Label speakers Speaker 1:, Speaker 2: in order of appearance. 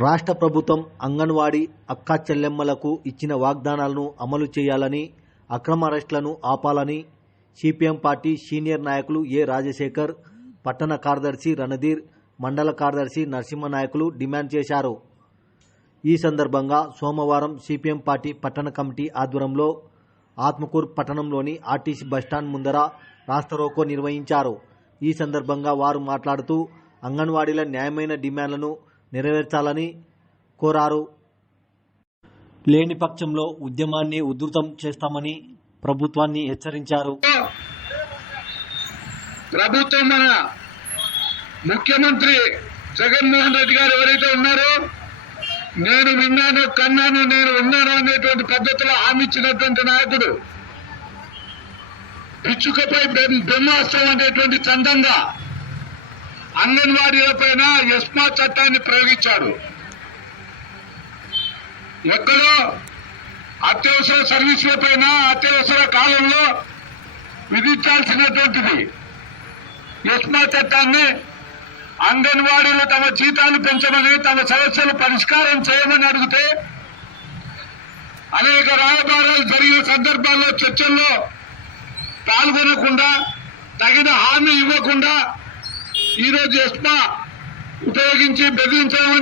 Speaker 1: రాష్ట్ర ప్రభుత్వం అంగన్వాడీ అక్కా చెల్లెమ్మలకు ఇచ్చిన వాగ్దానాలను అమలు చేయాలని అక్రమ అరెస్టులను ఆపాలని సిపిఎం పార్టీ సీనియర్ నాయకులు ఏ రాజశేఖర్ పట్టణ కార్యదర్శి రణధీర్ మండల కార్యదర్శి నరసింహ నాయకులు డిమాండ్ చేశారు. ఈ సందర్భంగా సోమవారం సిపిఎం పార్టీ పట్టణ కమిటీ ఆధ్వర్యంలో ఆత్మకూరు పట్టణంలోని ఆర్టీసీ బస్టాండ్ ముందర రాస్తారోకో నిర్వహించారు. ఈ సందర్భంగా వారు మాట్లాడుతూ అంగన్వాడీల న్యాయమైన డిమాండ్లను నెరవేర్చాలని కోరారు. లేని పక్షంలో ఉద్యమాన్ని ఉధృతం చేస్తామని ప్రభుత్వాన్ని హెచ్చరించారు.
Speaker 2: ప్రభుత్వం మన ముఖ్యమంత్రి జగన్మోహన్ రెడ్డి గారు ఎవరైతే ఉన్నారో నేను విన్నాను కన్నాను నేను ఉన్నాను అనేటువంటి పద్ధతిలో హామీ ఇచ్చినటువంటి నాయకుడు పిచ్చుకపై బ్రహ్మాస్త్రం అనేటువంటి చందంగా అంగన్వాడీలపైన ఎస్మా చట్టాన్ని ప్రయోగించాడు. ఎక్కడో అత్యవసర సర్వీసుల పైన అత్యవసర కాలంలో విధించాల్సినటువంటిది. ఎస్మా చట్టాన్ని అంగన్వాడీలు తమ జీతాలు పెంచమని తమ సమస్యలు పరిష్కారం చేయమని అడిగితే అనేక రాయబారాలు జరిగిన సందర్భాల్లో చర్చల్లో పాల్గొనకుండా తగిన హామీ ఇవ్వకుండా ఈరోజు ఎస్మా ఉపయోగించి బెదిరించడం